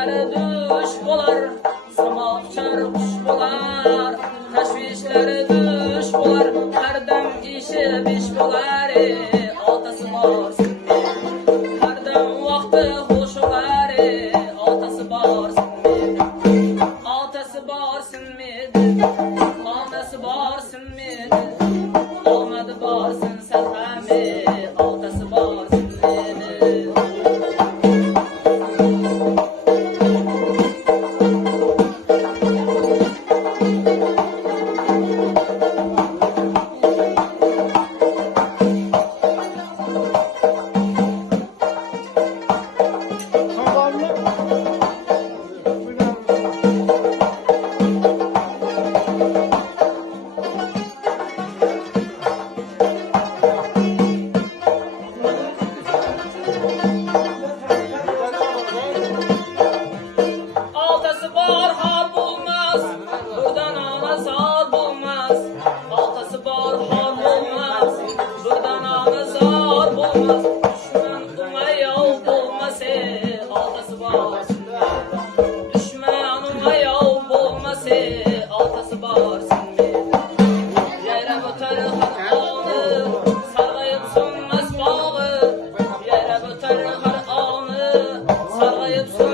Tashvishlari dush bo'lar, samoq charqush bo'lar. Tashvishlari dush bo'lar, har dam ishi besh bo'lar. Otasi borsin, har dam vaqti xush bo'lar. Otasi borsin, otasi borsinmi, onasi borsinmi, omadi borsin sarhami, otasi borsinmi. Sarg'ayib